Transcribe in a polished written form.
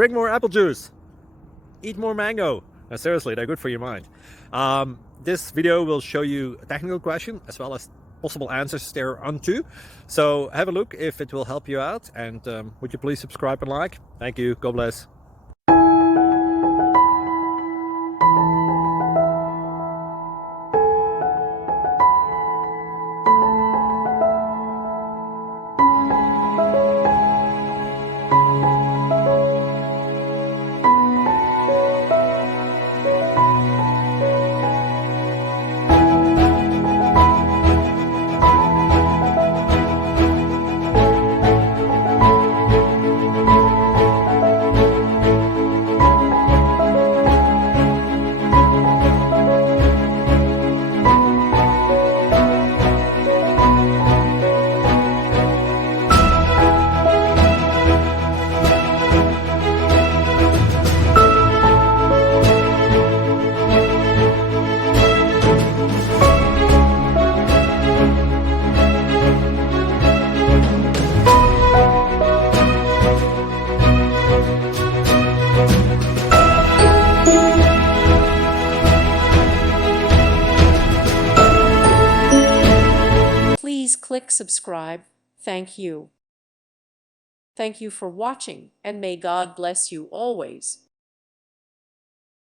drink more apple juice, eat more mango. Seriously, they're good for your mind. This video will show you a technical question as well as possible answers thereunto. So have a look if it will help you out, and would you please subscribe and like? Thank you. God bless. Please click subscribe. Thank you. Thank you for watching, and may God bless you always.